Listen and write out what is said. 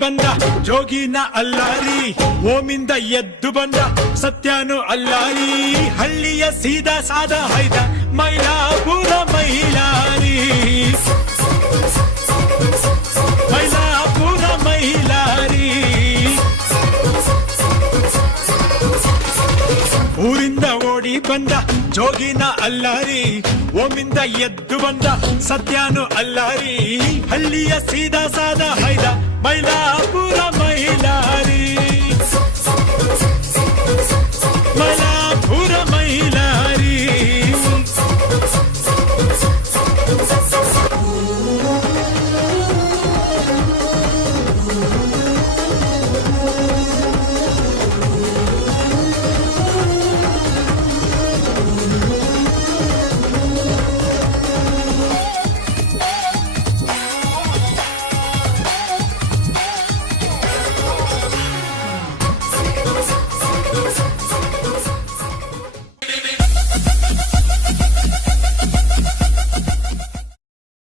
ಬಂದ ಜೋಗಿನ ಅಲ್ಲಾರಿ, ಓಮಿಂದ ಎದ್ದು ಬಂದ ಸತ್ಯನು ಅಲ್ಲಾರಿ, ಹಳ್ಳಿಯ ಸೀದಾ ಸಾದ ಹೈದ ಮೈಲಾಪುರ ಮೈಲಾರಿ, ಮೈಲಾಪುರ ಮೈಲಾರಿ. ಊರಿಂದ ಓಡಿ ಬಂದ ಜೋಗಿನ ಅಲ್ಲಾರಿ, ಓಮಿಂದ ಎದ್ದು ಬಂದ ಸತ್ಯನು ಅಲ್ಲಾರಿ, ಹಳ್ಳಿಯ ಸೀದಾ ಸಾದ ಹೈದ ಮೈಲಾಪುರ ಮೈಲಾರಿ.